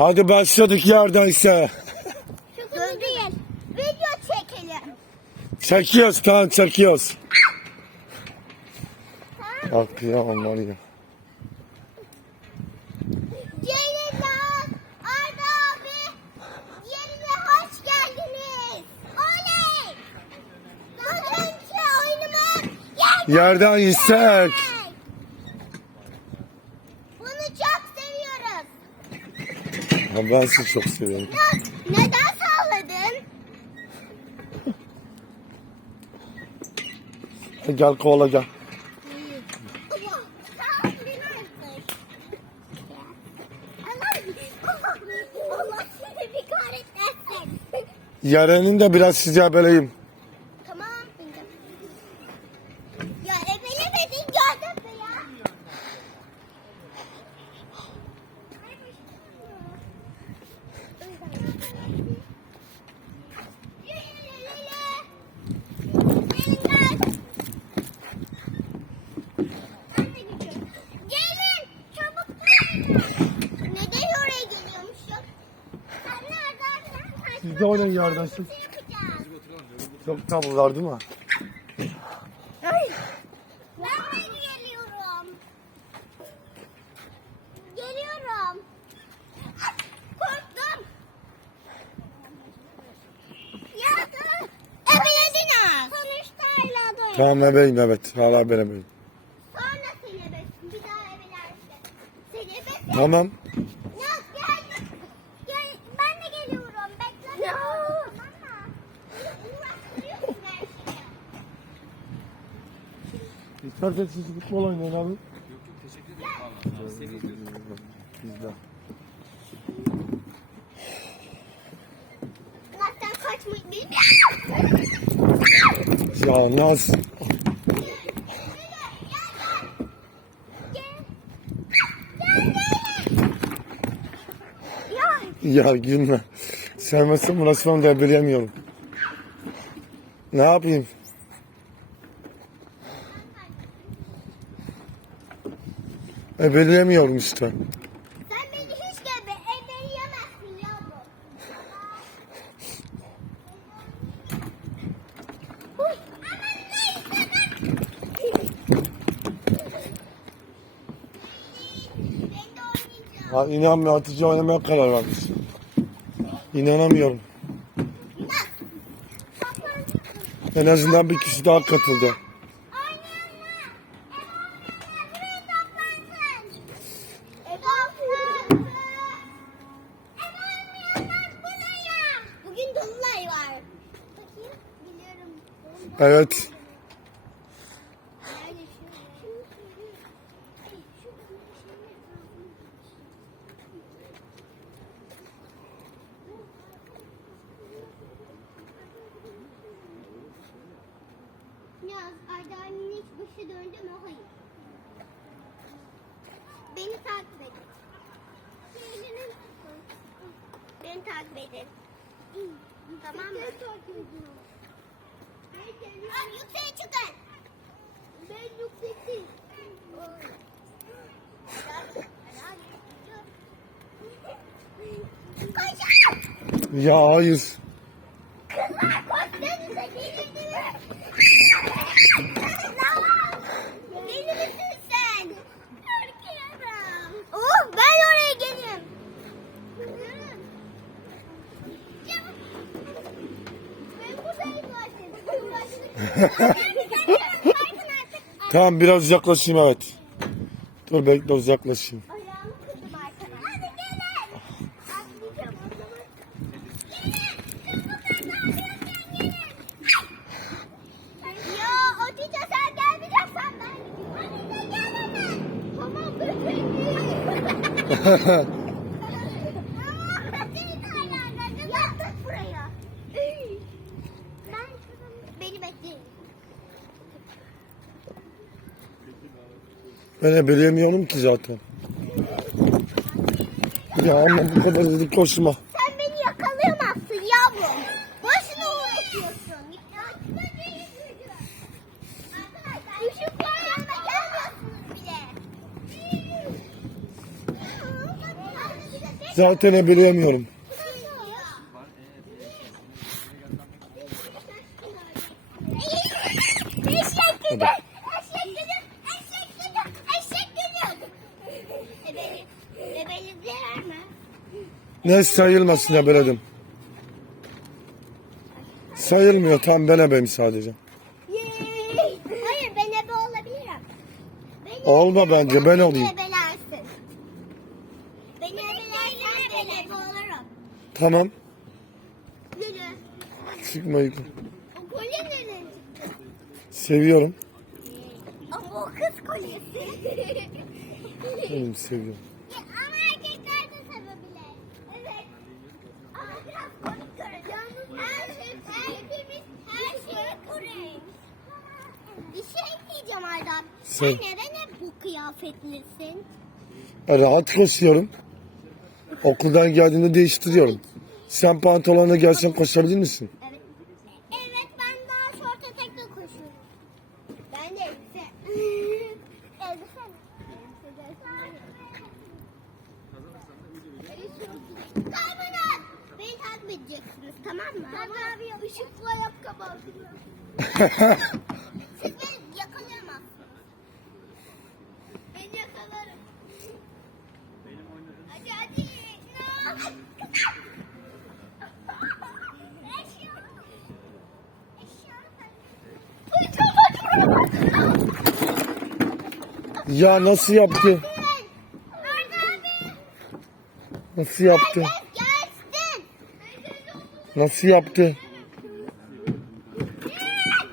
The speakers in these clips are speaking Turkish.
Hadi başladık yerdeyse. Kızı değil. Video çekelim. Çekiyoruz tamam çekiyoruz. Bak ya onlar ya. Ceylan, Arda abi, yerine hoş geldiniz. Oley! Bugünkü oyunumuz Yerden yüksek. Bunu çok seviyoruz. Ha, ben sizi çok seviyorum. Ne, neden salladın? E, Gel kovala gel. Allah, sağ ol, beni artık. Allah, Allah sizi bir kahretmesin. Yerenin de biraz size beleyim. Tamam. Ya ebelemedin gördün mü ya? Gelin çabuk Neden oraya geliyormuşum? Sen siz. Yapacağız. Çok tablolar değil mi? Ben de geliyorum. Geliyorum. Ay, Korktum. Ya ebeledin ha. Sonuçta evladım. Tamam ebeyim evet. Hala ben ebeyim. Sonra seni ebesin. Bir daha ebelersin. Seni ebesin. Tamam. Ya gel. Gel. Ben de geliyorum. Bekle. Ya. Tamam mı? Uğraştırıyorsun her şeyi. İstersen siz futbol oynayın abi. Biz de. Zaten kaçmayı bilmiyorum. Ya Naz. Ya gülme. Sevmezsem uğraşmam da ebeleyemiyorum. Ne yapayım? Ebeleyemiyorum işte. sen beni hiç gebe ebeleyemezsin ya bu. Uy, aman neyse ben. Ben de oynayacağım. Ha, inanmıyor Hatice oynamaya karar vermiş. İnanamıyorum. En azından bir kişi daha katıldı. Evet. Yaz, Arda'nın hiç başı döndü mü? Hayır. Beni takip edin. Beni takip edin. Tamam mı? Ay, yükseğe çıkın. Ben yüksektim. Koşun! Ya hayır. Kızlar. Deli misin sen? Korkuyorum. Oh ben oraya geleyim. Çabuk. Ben buradayım zaten. Tamam biraz yaklaşayım evet. Dur bekle uzaklaşayım. Ayağımı kırdım arkadaşlar. Hadi gelin. Atlayacağım o zaman. Ya Hatice sen gelmeyeceksen ben gideyim. Hatice gel hemen. Tamam bekleyin. Yattık buraya. Ben beni bekleyin. Ben ebeleyemiyorum ki zaten. Ya ama bu kadar hızlı koşma. Sen beni yakalayamazsın yavrum. Boşuna uğraşıyorsun. Zaten ebeleyemiyorum. Ne sayılmasın ebeledim. Sayılmıyor tam ben ebeyim sadece. Hayır ben ebe olabilirim. Beni Olma bence ben olayım. ebelersin. Beni ebelersen ben ebe olurum. Tamam. Yürü. Çıkma yukarı. O kolye nereye çıktı? Seviyorum. Ama o kız kolyesi. Benim seviyorum. Ya ama erkekler de sevebilir. Evet. Ama biraz komik görünüyor. Her şey, hepimiz her şeyi koruyuz. Bir şey Arda. Sen neden hep bu kıyafetlisin? Rahat koşuyorum. Okuldan geldiğinde değiştiriyorum. Sen pantolonla gelsen koşabilir misin? Evet. Evet ben daha şort etekle koşuyorum. Ben de elbise. elbise mi? Kaybolan. Beni takip edeceksiniz tamam mı? Tamam abi ışıklı ayakkabı aldım. Siz beni yakalayamazsınız. Beni yakalarım. Hadi hadi. No. Eşya. Eşya. Ya nasıl yaptı? Nasıl yaptı? Nasıl yaptı?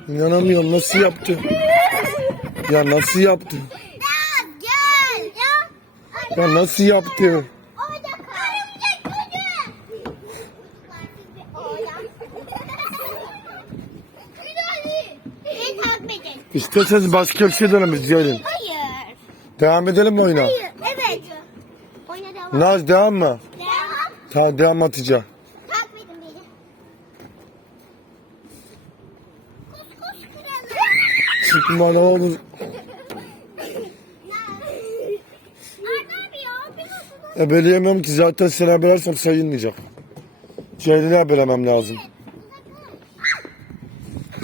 İnanamıyorum nasıl yaptı? Ya nasıl yaptı? Ya nasıl yaptı? İsterseniz başka bir şey denemek Ceylin. Devam edelim mi oyuna? Hayır. Evet. Oyna devam. Naz devam mı? Devam. Tamam devam Hatice. Takip edin beni. Kus kus kralı. Çıkma ne olur. Biraz Ebeleyemem ki zaten sen ebelersem sayılmayacak. Ceylin'i ebelemem lazım.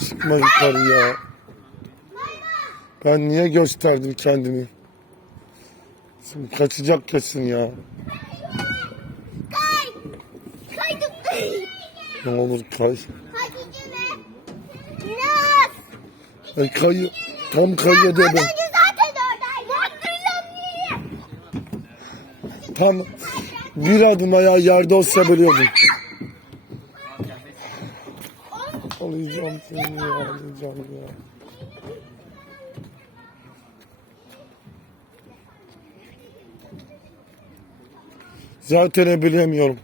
Çıkma yukarı ya. Ben niye gösterdim kendimi? Şimdi kaçacak kesin ya. Kay. Kaydım. Ne olur kay. Ay kay. Tam de Az ben. zaten oradaydı. Hatırlamıyorum. Tam bir adım ayağı yerde olsa biliyordum. Alacağım seni ya, alacağım ya. Zaten ebeleyemiyorum.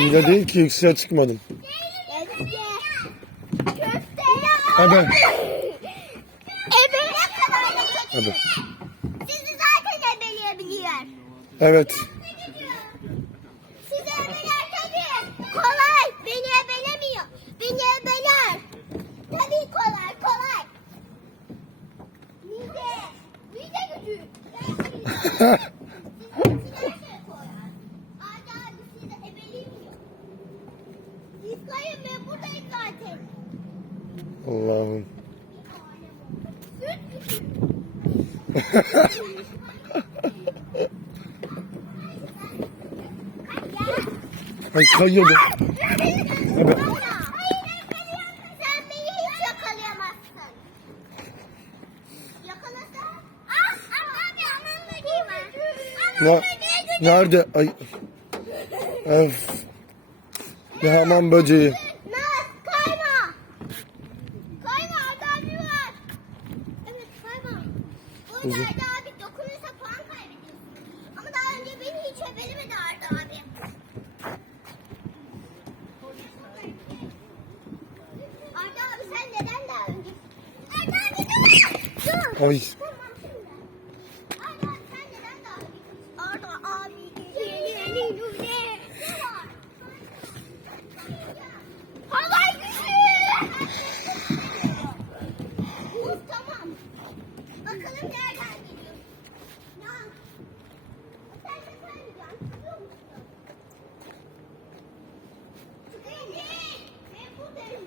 Hile değil ki yükseğe çıkmadım. Ebe. Ebe. Sizi zaten ebeleyebiliyor. Evet. Sizi ebeler tabii. Kolay. Beni ebelemiyor. Beni ebeler. Tabii kolay kolay. Mide. Mide gücü. Sizin her şey kolay. Arda abi sizi ebelemiyor. Siz kayın ben buradayım zaten. Allah'ım. Süt gücü. Ay kayıyordu. Ebe. Sen beni hiç yakalayamazsın. Yakalasan. Ah, ah abi aman da giyme. Ne? Nerede? Ay. Öf. Ne hamam böceği. Kayma. Kayma abi var. Evet kayma. Burada Uzun. Arda abi dokunursa puan kaybediyorsun. Ama daha önce beni hiç öpelemedi Arda abi. Arda abi sen neden daha önce? Arda abi dur. Dur. Ay. Tamam şimdi. Arda abi sen neden daha önce? Arda abi yeni yeni ne var? Havay gücü! Uf tamam. Bakalım nereden geliyor. Ya. Sen de kaymayacaksın. Tutuyor musun? Değil. Ben buradayım.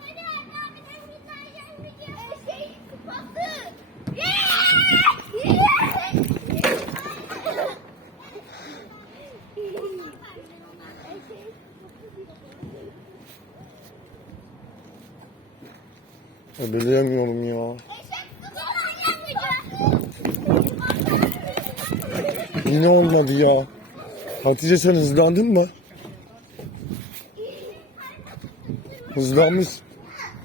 Hadi Arda abi sen güzel gelmeyeceksin. Şey, kupası. Bilemiyorum ya. Yine olmadı ya. Hatice sen hızlandın mı? Hızlanmış.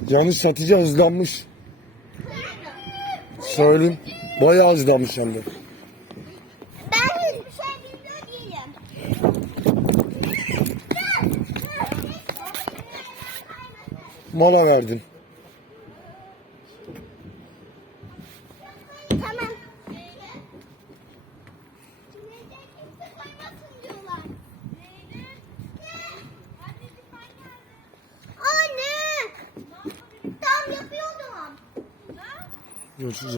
Yanlış Hatice hızlanmış. Söyleyeyim. Bayağı hızlanmış hem de. Ben şey bilmiyor değilim. Mola verdin.